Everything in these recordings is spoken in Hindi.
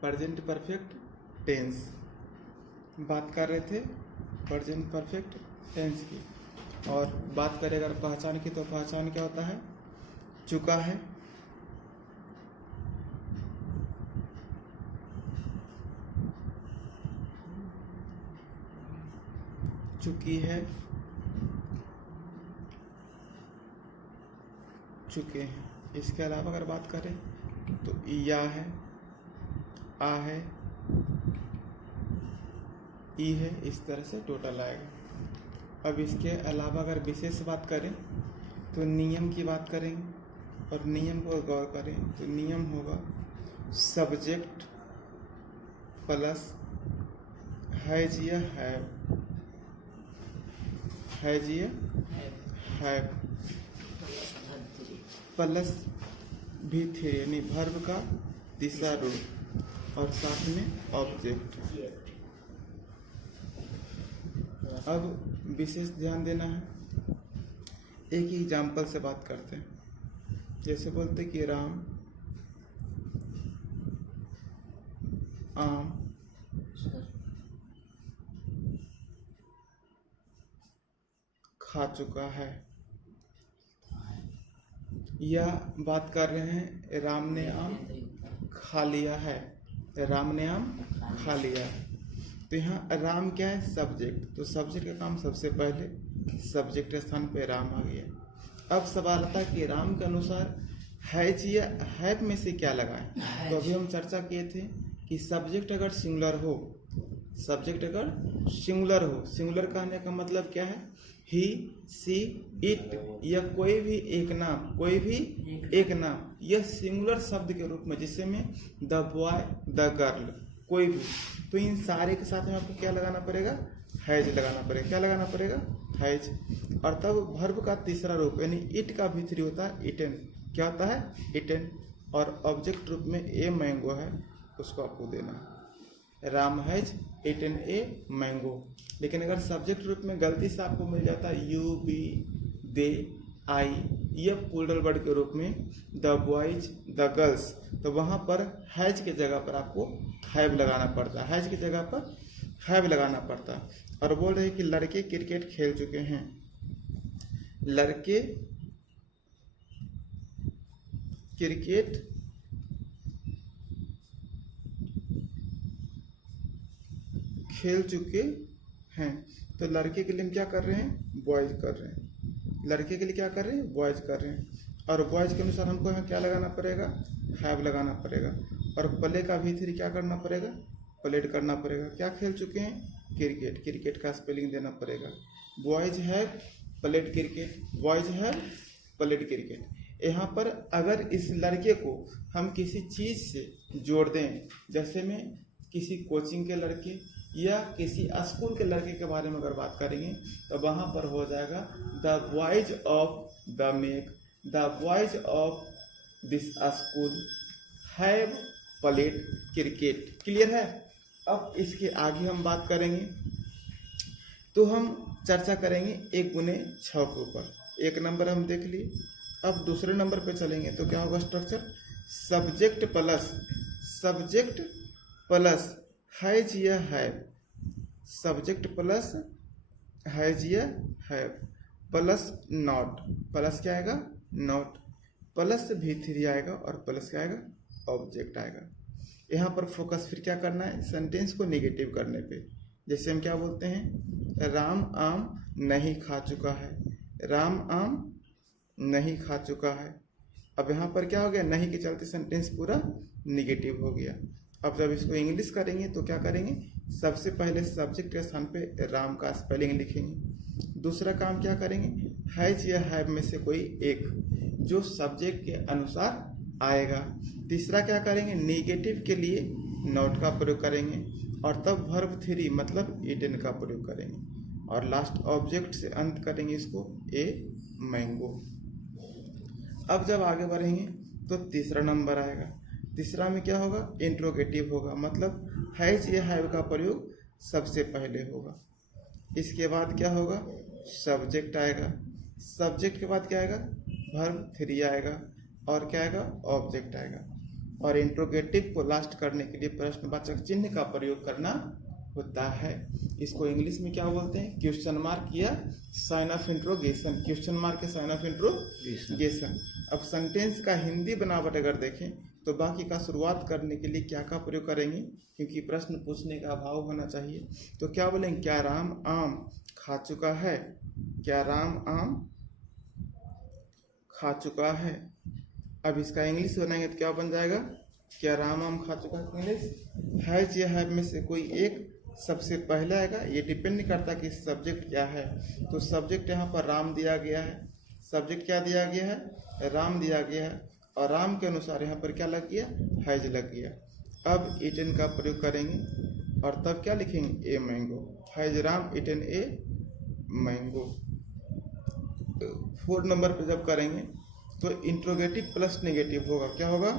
प्रेजेंट परफेक्ट टेंस बात कर रहे थे, प्रेजेंट परफेक्ट टेंस की। और बात करें अगर पहचान की, तो पहचान क्या होता है? चुका है, चुकी है, चुके हैं। इसके अलावा अगर बात करें तो या है, आ है, ई है, इस तरह से टोटल आएगा। अब इसके अलावा अगर विशेष बात करें तो नियम की बात करेंगे, और नियम को गौर करें तो नियम होगा सब्जेक्ट प्लस हैज या हैव, हैज या हैव प्लस भी थे, यानी वर्ब का तीसरा रूप और साथ में ऑब्जेक्ट। अब विशेष ध्यान देना है। एक ही एग्जाम्पल से बात करते हैं। जैसे बोलते कि राम आम खा चुका है, या बात कर रहे हैं राम ने आम खा लिया है, राम ने आम खा लिया है। तो यहाँ राम क्या है? सब्जेक्ट। तो सब्जेक्ट का काम सबसे पहले सब्जेक्ट के स्थान पे राम आ गया। अब सवाल आता है कि राम के अनुसार हैज या हैव में से क्या लगाएं। तो अभी हम चर्चा किए थे कि सब्जेक्ट अगर सिंगुलर हो, सब्जेक्ट अगर सिंगुलर हो, सिंगुलर कहने का मतलब क्या है? ही, सी, इट या कोई भी एक नाम, कोई भी एक नाम, यह सिंगुलर शब्द के रूप में, जिससे में द बॉय, द गर्ल, कोई भी, तो इन सारे के साथ में आपको क्या लगाना पड़ेगा? हैज लगाना पड़ेगा। क्या लगाना पड़ेगा? हैज। और तब वर्ब का तीसरा रूप यानी इट का भी होता है इटेन। क्या होता है? इटेन। और ऑब्जेक्ट रूप में ए मैंगो है, उसको आपको देना है। Ram has eaten a mango. लेकिन अगर सब्जेक्ट रूप में गलती से आपको मिल जाता है यू, बी, दे, आई, ये प्लूरल वर्ड के रूप में द बॉयज, द गर्ल्स, तो वहाँ पर हैज के जगह पर आपको हैव लगाना पड़ता है। हैज की जगह पर हैव लगाना पड़ता है। और बोल रहे हैं कि लड़के क्रिकेट खेल चुके हैं। लड़के क्रिकेट खेल चुके हैं। तो लड़के के लिए हम क्या कर रहे हैं? बॉयज कर रहे हैं। लड़के के लिए क्या कर रहे हैं? बॉयज कर रहे हैं। और बॉयज के अनुसार हमको यहाँ क्या लगाना पड़ेगा? हैव लगाना पड़ेगा। और प्ले का भी फिर क्या करना पड़ेगा? प्लेड करना पड़ेगा। क्या खेल चुके हैं? क्रिकेट। क्रिकेट का स्पेलिंग देना पड़ेगा। Boys have played cricket, boys have played cricket. यहाँ पर अगर इस लड़के को हम किसी चीज़ से जोड़ दें, जैसे में किसी कोचिंग के लड़के या किसी स्कूल के लड़के के बारे में अगर बात करेंगे, तो वहाँ पर हो जाएगा the boys of the make, the boys of this school have played cricket. Clear है? अब इसके आगे हम बात करेंगे तो हम चर्चा करेंगे 1 गुने 6 के ऊपर। 1 नंबर हम देख लिए। अब दूसरे नंबर पे चलेंगे तो क्या होगा स्ट्रक्चर? सब्जेक्ट प्लस हैज या हैव, सब्जेक्ट प्लस हैज या हैव प्लस नॉट, प्लस क्या आएगा? नॉट, प्लस भी आएगा और प्लस क्या आएगा? ऑब्जेक्ट आएगा। यहाँ पर फोकस फिर क्या करना है? सेंटेंस को नेगेटिव करने पे। जैसे हम क्या बोलते हैं? राम आम नहीं खा चुका है, राम आम नहीं खा चुका है। अब यहाँ पर क्या हो गया? नहीं के चलते सेंटेंस पूरा नेगेटिव हो गया। अब जब इसको इंग्लिश करेंगे तो क्या करेंगे? सबसे पहले सब्जेक्ट के स्थान पे राम का स्पेलिंग लिखेंगे। दूसरा काम क्या करेंगे? हैज या हैव में से कोई एक जो सब्जेक्ट के अनुसार आएगा। तीसरा क्या करेंगे? नेगेटिव के लिए नॉट का प्रयोग करेंगे। और तब वर्ब 3 मतलब इटेन का प्रयोग करेंगे। और लास्ट ऑब्जेक्ट से अंत करेंगे इसको ए मैंगो। अब जब आगे बढ़ेंगे तो तीसरा नंबर आएगा। तीसरा में क्या होगा? इंट्रोगेटिव होगा, मतलब हैज या हैव का प्रयोग सबसे पहले होगा। इसके बाद क्या होगा? सब्जेक्ट आएगा। सब्जेक्ट के बाद क्या आएगा? वर्ब 3 आएगा। और क्या आएगा? ऑब्जेक्ट आएगा। और इंट्रोगेटिव को लास्ट करने के लिए प्रश्नवाचक चिन्ह का प्रयोग करना होता है। इसको इंग्लिश में क्या बोलते हैं? क्वेश्चन मार्क या sign of interrogation. Question mark या साइन ऑफ इंट्रोगेशन। अब सेंटेंस का हिंदी बनावट अगर देखें तो बाकी का शुरुआत करने के लिए क्या का प्रयोग करेंगे, क्योंकि प्रश्न पूछने का भाव होना चाहिए। तो क्या बोलेंगे? क्या राम आम खा चुका है? क्या राम आम खा चुका है? अब इसका इंग्लिश बनाएंगे तो क्या बन जाएगा? क्या राम आम खा चुका है? इंग्लिश हैज या हैव में से कोई एक सबसे पहले आएगा। ये डिपेंड नहीं करता कि सब्जेक्ट क्या है। तो सब्जेक्ट यहाँ पर राम दिया गया है। सब्जेक्ट क्या दिया गया है? राम दिया गया है। और राम के अनुसार यहाँ पर क्या लग गया? हैज लग गया। अब इटन का प्रयोग करेंगे और तब क्या लिखेंगे? A mango. Has Ram eaten a mango. 4 number पे जब करेंगे तो इंट्रोगेटिव प्लस नेगेटिव होगा। क्या होगा?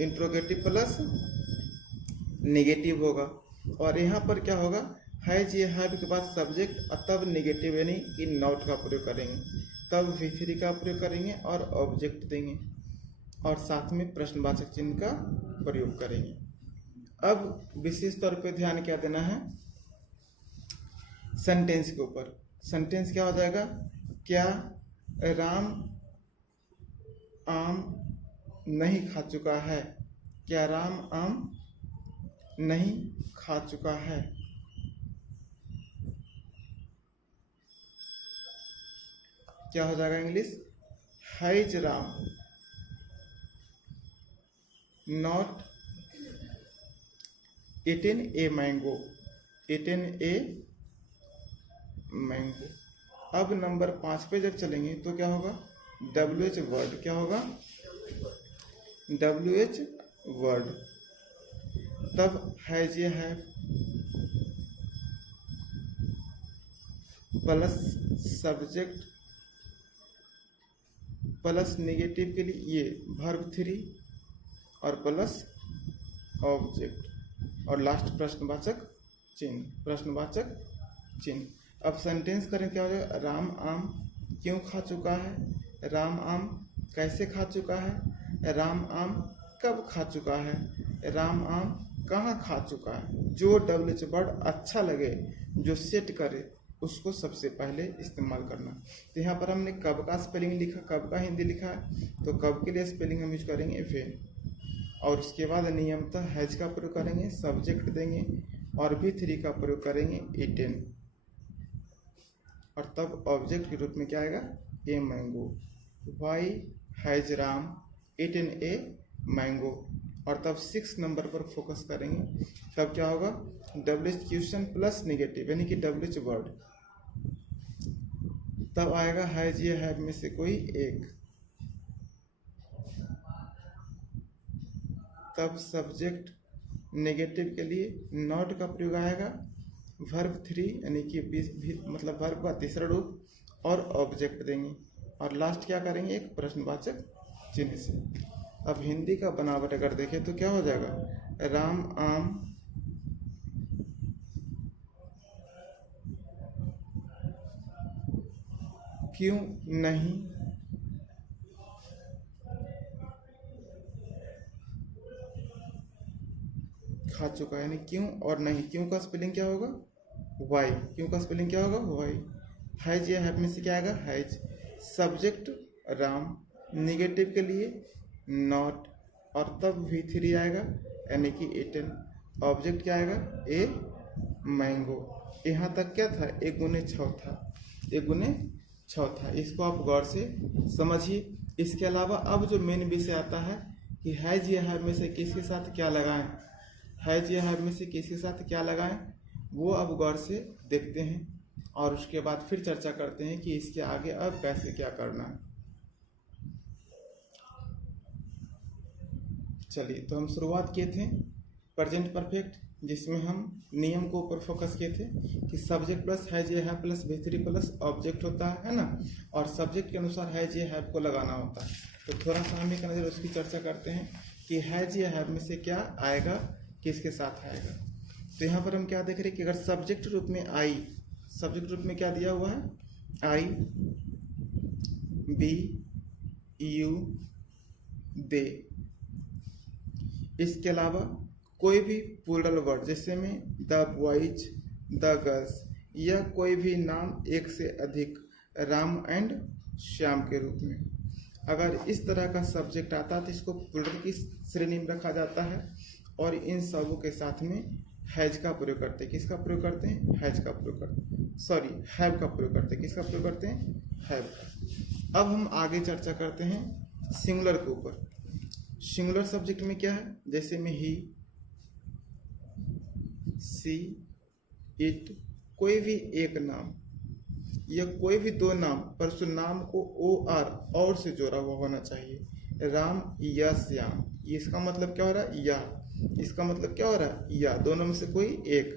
इंट्रोगेटिव प्लस नेगेटिव होगा। और यहाँ पर क्या होगा? हैज ये हैव के बाद सब्जेक्ट और तब नेगेटिव यानी कि नॉट का प्रयोग करेंगे, तब V3 का प्रयोग करेंगे और ऑब्जेक्ट देंगे और साथ में प्रश्नवाचक चिन्ह का प्रयोग करेंगे। अब विशेष तौर पे ध्यान क्या देना है? सेंटेंस के ऊपर। सेंटेंस क्या हो जाएगा? क्या राम आम नहीं खा चुका है? क्या राम आम नहीं खा चुका है? क्या हो जाएगा English? Has Ram not eaten a mango. Eaten a mango. अब नंबर 5 पे जब चलेंगे तो क्या होगा? WH word. क्या होगा? WH word. तब हैज ये है प्लस सब्जेक्ट प्लस नेगेटिव के लिए ये वर्ब 3 और प्लस ऑब्जेक्ट और लास्ट प्रश्नवाचक चिन्ह। प्रश्नवाचक चिन्ह। अब सेंटेंस करें क्या हो जाएगा? राम आम क्यों खा चुका है? राम आम कैसे खा चुका है? राम आम कब खा चुका है? राम आम कहाँ खा चुका है? जो WH वर्ड अच्छा लगे, जो सेट करे, उसको सबसे पहले इस्तेमाल करना। तो यहाँ पर हमने कब का स्पेलिंग लिखा, कब का हिंदी लिखा है, तो कब के लिए स्पेलिंग हम यूज करेंगे फेन, और उसके बाद नियमतः हैज का प्रयोग करेंगे, सब्जेक्ट देंगे और V3 का प्रयोग करेंगे इटन, और तब ऑब्जेक्ट के रूप में क्या आएगा? A mango. Why has Ram eaten a mango. और तब 6 नंबर पर फोकस करेंगे। तब क्या होगा? WH क्वेश्चन प्लस नेगेटिव यानी कि WH वर्ड। तब आएगा हैज या हैव में से कोई एक। तब सब्जेक्ट नेगेटिव के लिए नॉट का प्रयोग आएगा, वर्ब 3 यानी कि मतलब वर्ब का तीसरा रूप और ऑब्जेक्ट देंगे और लास्ट क्या करेंगे? एक प्रश्नवाचक चिन्ह से। अब हिंदी का बनावट अगर देखें तो क्या हो जाएगा? राम आम क्यों नहीं खा चुका है, यानी क्यों और नहीं। क्यों का स्पेलिंग क्या होगा? वाई। क्यों का स्पेलिंग क्या होगा? वाई। हैज या हैव में से क्या आएगा? हैज। सब्जेक्ट राम, निगेटिव के लिए नॉट और तब V3 आएगा यानी कि इटन। ऑब्जेक्ट क्या आएगा? A mango. यहाँ तक क्या था? 1 गुने 6 था। 1 गुने 6 था। इसको आप गौर से समझिए। इसके अलावा अब जो मेन विषय आता है कि हैज या हैव में से किसके साथ क्या लगाएं, हैज या हैव में से किसके साथ क्या लगाएं, वो अब गौर से देखते हैं और उसके बाद फिर चर्चा करते हैं कि इसके आगे अब कैसे क्या करना है। चलिए, तो हम शुरुआत किए थे प्रेजेंट परफेक्ट, जिसमें हम नियम को ऊपर फोकस किए थे कि सब्जेक्ट प्लस हैज या have plus V3 plus object होता है ना, और सब्जेक्ट के अनुसार हैज या हैव को लगाना होता है। तो थोड़ा सा हम एक नज़र उसकी चर्चा करते हैं कि हैज या हैव में से क्या आएगा, किसके साथ आएगा। तो यहाँ पर हम क्या देख रहे हैं कि अगर सब्जेक्ट रूप में आई, सब्जेक्ट रूप में क्या दिया हुआ है? आई, बी, यू, दे। इसके अलावा कोई भी प्लूरल वर्ड जैसे में द बॉयज, द गर्ल्स, या कोई भी नाम एक से अधिक राम एंड श्याम के रूप में, अगर इस तरह का सब्जेक्ट आता है तो इसको प्लूरल की श्रेणी में रखा जाता है। और इन सबों के साथ में हैज का प्रयोग करते हैं। किसका प्रयोग करते हैं? हैज का प्रयोग करते हैं, सॉरी हैव का प्रयोग करते हैं। किसका प्रयोग करते हैं? हैव का। अब हम आगे चर्चा करते हैं सिंगुलर के ऊपर। सिंगुलर सब्जेक्ट में क्या है? जैसे में ही, सी, इट, कोई भी एक नाम या कोई भी दो नाम पर उस नाम को ओ आर और से जोड़ा हुआ होना चाहिए। राम या श्याम, इसका मतलब क्या हो रहा है? या। इसका मतलब क्या हो रहा है? या। दोनों में से कोई एक।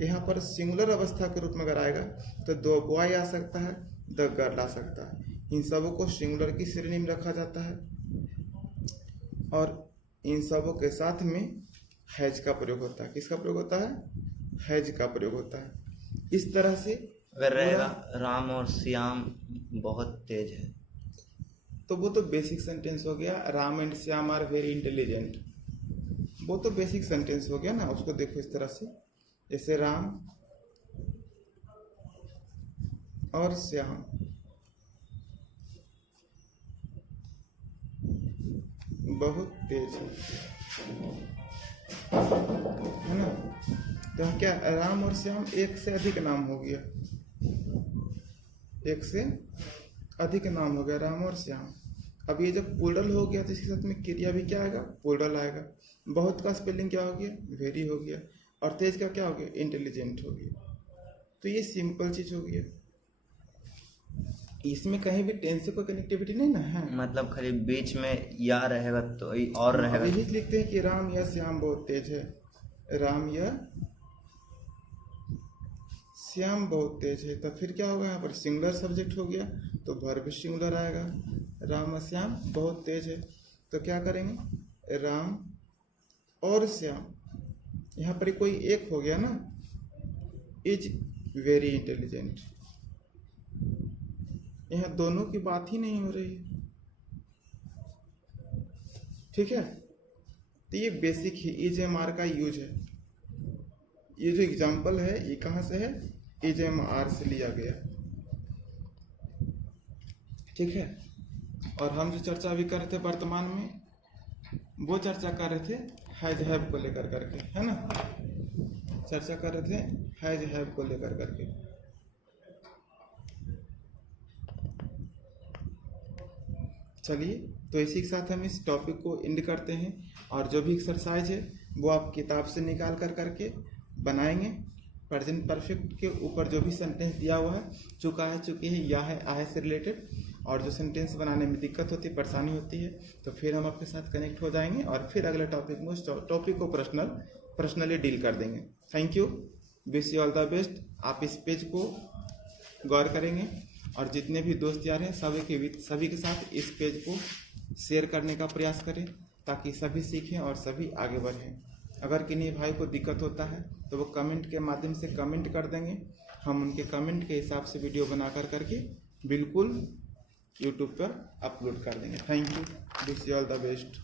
यहाँ पर सिंगुलर अवस्था के रूप में अगर आएगा तो द बॉय आ सकता है, द गर्ल आ सकता है। इन सबों को सिंगुलर की श्रेणी में रखा जाता है और इन सबों के साथ में हैज का प्रयोग होता है। किसका प्रयोग होता है? हैज का प्रयोग होता है। इस तरह से अगर रहेगा राम और श्याम बहुत तेज है, तो वो तो बेसिक सेंटेंस हो गया। Ram and Shyam are very intelligent, वो तो बेसिक सेंटेंस हो गया ना। उसको देखो इस तरह से, जैसे राम और श्याम बहुत तेज है ना। तो क्या राम और श्याम एक से अधिक नाम हो गया, एक से अधिक नाम हो गया राम और श्याम। अब ये जब प्लूरल हो गया तो इसके साथ में क्रिया भी क्या आएगा? प्लूरल आएगा। बहुत का स्पेलिंग क्या हो गया? वेरी हो गया। और तेज का क्या हो गया? इंटेलिजेंट हो गया। तो ये सिंपल चीज हो गया, इसमें कहीं भी टेंस से कोई कनेक्टिविटी नहीं ना है। मतलब खाली बीच में या रहेगा तो और रहेगा। यही लिखते हैं कि राम या श्याम बहुत तेज है, राम या श्याम बहुत तेज है। तो फिर क्या होगा? यहाँ पर सिंगुलर सब्जेक्ट हो गया तो वर्ब सिंगुलर आएगा। राम और श्याम बहुत तेज है तो क्या करेंगे? राम और श्याम, यहाँ पर कोई एक हो गया ना, इज वेरी इंटेलिजेंट। यहाँ दोनों की बात ही नहीं हो रही, ठीक है। तो ये बेसिक ही इज एम आर का यूज है। ये जो एग्जाम्पल है ये कहाँ से है? इज एम आर से लिया गया, ठीक है। और हम जो चर्चा अभी कर रहे थे वर्तमान में, वो चर्चा कर रहे थे हैज हैव को लेकर करके, है ना। चर्चा कर रहे थे हैज हैव को लेकर करके। चलिए, तो इसी के साथ हम इस टॉपिक को एंड करते हैं। और जो भी एक्सरसाइज है वो आप किताब से निकाल कर करके बनाएंगे। प्रेजेंट परफेक्ट के ऊपर जो भी सेंटेंस दिया हुआ है, चुका है, चुकी है, या है, आहे से रिलेटेड, और जो सेंटेंस बनाने में दिक्कत होती है, परेशानी होती है, तो फिर हम आपके साथ कनेक्ट हो जाएंगे और फिर अगले टॉपिक में उस टॉपिक को पर्सनली डील कर देंगे। Thank you, wish you all the best. आप इस पेज को गौर करेंगे और जितने भी दोस्त यार हैं सभी के साथ इस पेज को शेयर करने का प्रयास करें ताकि सभी सीखें और सभी आगे बढ़ें। अगर किन्हीं भाई को दिक्कत होता है तो वो कमेंट के माध्यम से कमेंट कर देंगे, हम उनके कमेंट के हिसाब से वीडियो बना कर करके बिल्कुल यूट्यूब पर अपलोड कर देंगे। Thank you, wish you all the best.